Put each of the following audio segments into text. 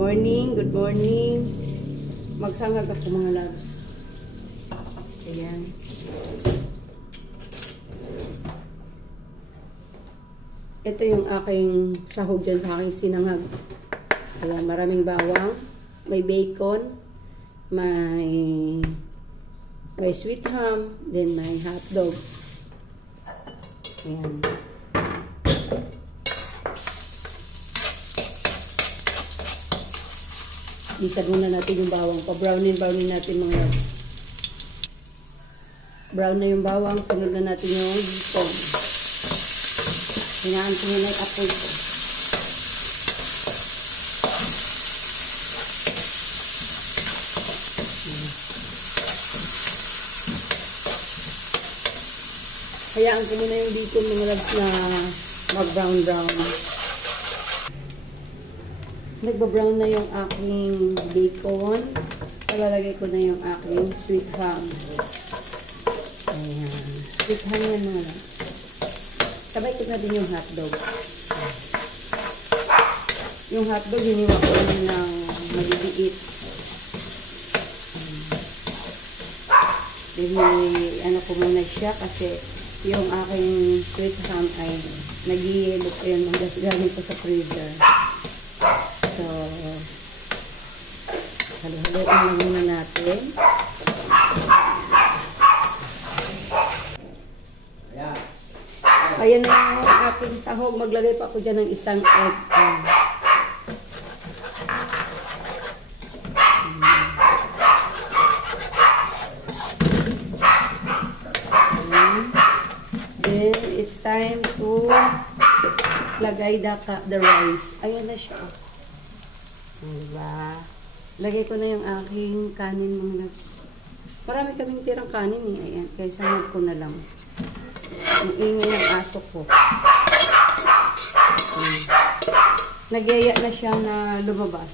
morning, good morning. Magsangag ako mga loves. Ayan. Ito yung aking sahog dyan sa aking sinangag. Ayan, maraming bawang. May bacon. May sweet ham. Then may hotdog. Ayan. Ikat muna natin yung bawang. Pa-brownin natin mga yan. Brown na yung bawang. Sunod na natin yung bacon. Hinaan ko muna yung apoy ko. Hayaan ko muna yung bacon mga labs na mag-brown. Nagba-brown na yung aking bacon. Palalagay ko na yung aking sweet ham. Ayan. Sweet ham yan mga lang. Sabay ko na din yung hotdog. Yung hotdog, hiniwa ko rin ng maliliit. Then, ano ko muna siya kasi yung aking sweet ham ay nag-i-yellow ko yan. Galing ko sa freezer. So, halo-haloin lang muna natin. Ayan na yung ating sahog. Maglagay pa ako dyan ng isang egg. Then, it's time to lagay the rice. Ayan na siya. Diba? Lagay ko na yung aking kanin mga loves. Marami kaming tirang kanin eh. Ayan. Kaya sanad ko na lang. Ang ingay ng aso ko. Nagyaya na siya na lumabas.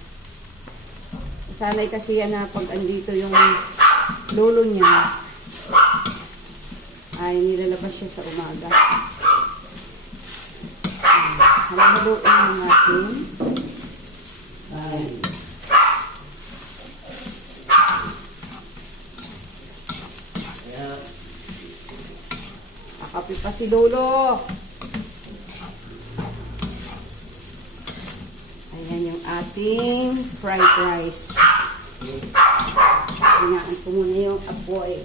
Sanay kasi yan na pag andito yung lolo niya ay nilalabas siya sa umaga. Halo-haloin ng ating kape pa si Lolo. Ayan yung ating fried rice. Hinaan ko muna yung apoy.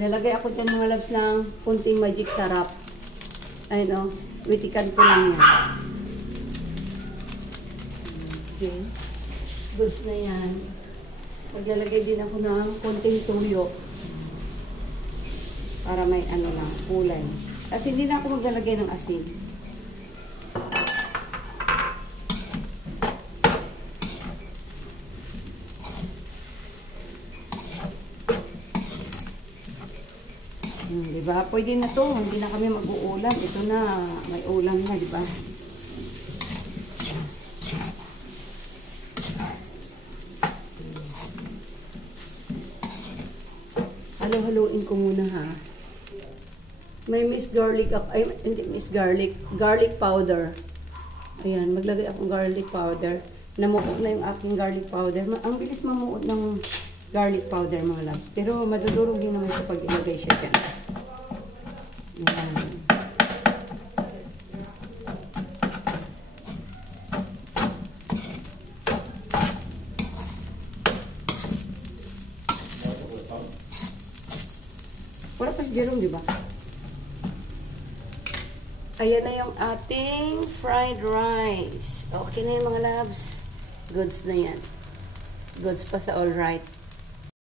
Nalagay ako dyan mga loves ng kunting magic sarap. Ayun o, witikan ko lang yan. Okay. Goods na yan. Maglalagay din ako ng kunting tuyo. Para may ano lang, kulay. Kasi hindi na ako maglalagay ng asin. Diba? Pwede na to. Hindi na kami mag-uulam. Ito na. May ulam na, diba? Halo-haloin ko muna ha. May Miss Garlic. Ay, hindi Miss Garlic. Garlic powder. Ayan. Maglagay akong garlic powder. Namuot na yung aking garlic powder. Ang bilis mamuot ng garlic powder mga loves. Pero madudurog din naman siya pag ilagay siya dyan. Ayan. Wala pa si Jerome, diba? Ayan na yung ating fried rice. Okay na yung mga loves. Goods na yan. Goods pa sa all right.